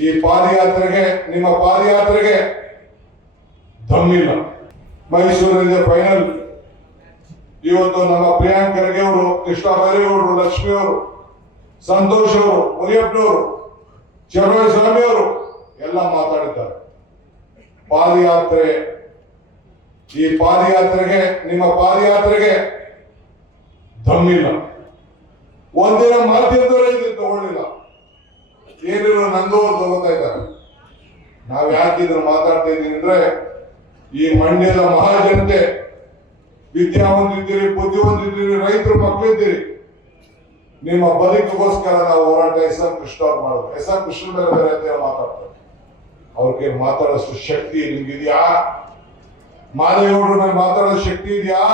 ಈ ಪಾದಯಾತ್ರೆಗೆ, ನಿಮ್ಮ ಪಾದಯಾತ್ರೆಗೆ ದಮ್ಮಿಲ್ಲ ಮೈಸೂರಿನಿಂದ ಫೈನಲ್ ಇವತ್ತು ನಮ್ಮ ಪ್ರಿಯಾಂಕ್ ಖರ್ಗೆ ಅವರು, ಕೃಷ್ಣ ಬೈರೇಗೌಡರು ಲಕ್ಷ್ಮಿ ಅವರು, ಸಂತೋಷ್ ಅವರು ಮುನಿಯಪ್ಪನವರು ಸ್ವಾಮಿ ಅವರು ಎಲ್ಲ ಮಾತಾಡಿದ್ದಾರೆ. ಪಾದಯಾತ್ರೆ, ಈ ಪಾದಯಾತ್ರೆಗೆ, ನಿಮ್ಮ ಪಾದಯಾತ್ರೆಗೆ ದಮ್ಮಿಲ್ಲ ಒಂದಿನ ಮಾಧ್ಯಮದವರೇ ಏನಿರೋ ಅವ್ರು ತಗೋತಾ ಇದ್ದಾರೆ. ನಾವ್ ಯಾಕೆ ಇದನ್ನ ಮಾತಾಡ್ತಾ ಇದ್ದೀವಿ ಅಂದ್ರೆ, ಈ ಮಂಡ್ಯದ ಮಹಾಜನತೆ. ವಿದ್ಯಾವಂತಿದ್ದೀರಿ ಬುದ್ಧಿವಂತಿದ್ದೀರಿ ರೈತರು ಮಕ್ಕಳಿದ್ದೀರಿ ನಿಮ್ಮ ಬದುಕಿಗೋಸ್ಕರ ನಾವು ಹೋರಾಟ ಎಸ್ ಎಂ ಕೃಷ್ಣ ಅವ್ರು ಮಾಡೋದು. ಎಸ್ ಎಂ ಕೃಷ್ಣ ಬೇರೆ ಬೇರೆ ಅಂತ ಮಾತಾಡ್ತಾರೆ. ಅವ್ರಿಗೆ ಮಾತಾಡೋಷ್ಟು ಶಕ್ತಿ ನಿಮ್ಗಿದ್ಯಾ? ಮಾದೇಗೌಡರ ಮೇಲೆ ಮಾತಾಡೋ ಶಕ್ತಿ ಇದೆಯಾ?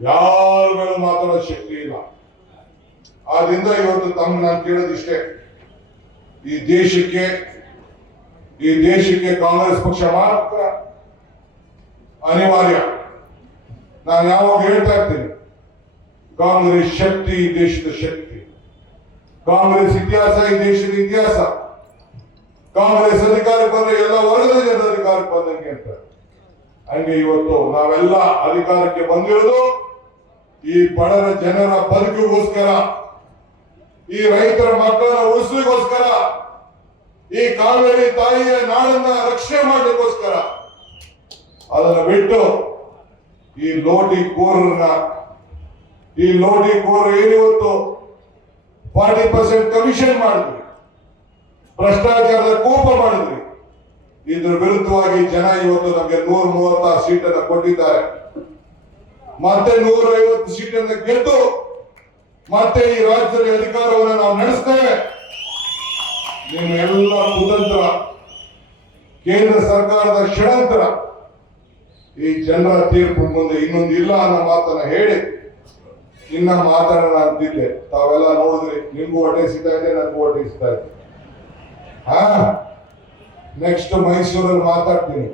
ಯಾರ ಮೇಲೂ ಮಾತಾಡೋ ಶಕ್ತಿ ಇಲ್ಲ. ಆದ್ರಿಂದ ಇವತ್ತು ತಮ್ಮ ನಾನು ಕೇಳೋದಿಷ್ಟೇ ಈ ದೇಶಕ್ಕೆ ಈ ದೇಶಕ್ಕೆ ಕಾಂಗ್ರೆಸ್ ಪಕ್ಷ ಮಾತ್ರ ಅನಿವಾರ್ಯ. ನಾನು ಯಾವಾಗ ಹೇಳ್ತಾ ಇರ್ತೇನೆ, ಕಾಂಗ್ರೆಸ್ ಶಕ್ತಿ ಈ ದೇಶದ ಶಕ್ತಿ. ಕಾಂಗ್ರೆಸ್ ಇತಿಹಾಸ ಈ ದೇಶದ ಇತಿಹಾಸ. ಕಾಂಗ್ರೆಸ್ ಅಧಿಕಾರಕ್ಕೆ ಬಂದ್ರೆ ಎಲ್ಲ ವರ್ಗದ ಜನರ ಅಧಿಕಾರಕ್ಕೆ ಬಂದಂಗೆ ಅಂತ. ಹಂಗೆ ಇವತ್ತು ನಾವೆಲ್ಲ ಅಧಿಕಾರಕ್ಕೆ ಬಂದಿರೋದು ಈ ಬಡರ ಜನರ ಬದುಕಿಗೋಸ್ಕರ, ಈ ರೈತರ ಮಕ್ಕಳ ಉಳಿಸ್ಲಿಗೋಸ್ಕರ ಈ ಕಾವೇರಿ ತಾಯಿಯ ನಾಡನ್ನ ರಕ್ಷಣೆ ಮಾಡಲಿಕ್ಕೋಸ್ಕರ ಅದನ್ನ ಬಿಟ್ಟು ಈ ಲೋಟಿ ಕೋರನ್ನ, ಈ ಲೋಟಿ ಕೋರ ಏನಿವತ್ತು ಫಾರ್ಟಿ ಪರ್ಸೆಂಟ್ ಕಮಿಷನ್ ಮಾಡಿದ್ರಿ. ಭ್ರಷ್ಟಾಚಾರದ ಕೋಪ ಮಾಡಿದ್ರಿ. ಇದ್ರ ವಿರುದ್ಧವಾಗಿ ಜನ ಇವತ್ತು ನಮಗೆ ನೂರ ಮೂವತ್ತಾರು ಸೀಟನ್ನು ಕೊಟ್ಟಿದ್ದಾರೆ. ಮತ್ತೆ ನೂರ ಐವತ್ತು ಸೀಟನ್ನು ಗೆದ್ದು ಮತ್ತೆ ಈ ರಾಜ್ಯದಲ್ಲಿ ಅಧಿಕಾರವನ್ನು ನಾವು ನಡೆಸ್ತೇವೆ. ನಿಮ್ಮ ಎಲ್ಲ ಕುತಂತ್ರ. ಕೇಂದ್ರ ಸರ್ಕಾರದ ಷಡಂತ್ರ ಈ ಜನರ ತೀರ್ಪು ಮುಂದೆ ಇನ್ನೊಂದು ಇಲ್ಲ ಅನ್ನೋ ಮಾತನ್ನ ಹೇಳಿ ಇನ್ನ ಮಾತಾಡೋಣ ಅಂತಿದ್ದೆ ತಾವೆಲ್ಲ ನೋಡಿದ್ರಿ, ನಿಮ್ಗೂ ಹೊಟ್ಟೆ ಸಿಗ್ತಾ ಇದೆ ನನಗೂ ಹೊಟ್ಟೆ ಸಿಗ್ತಾ ಇದೆ ಹಾ? ನೆಕ್ಸ್ಟ್ ಮೈಸೂರಲ್ಲಿ ಮಾತಾಡ್ತೀನಿ.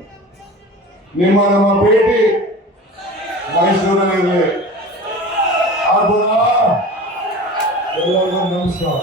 ನಿಮ್ಮ ನಮ್ಮ ಭೇಟಿ ಮೈಸೂರಲ್ಲಿ ಎಲ್ಲರಿಗೂ ನಮಸ್ಕಾರ.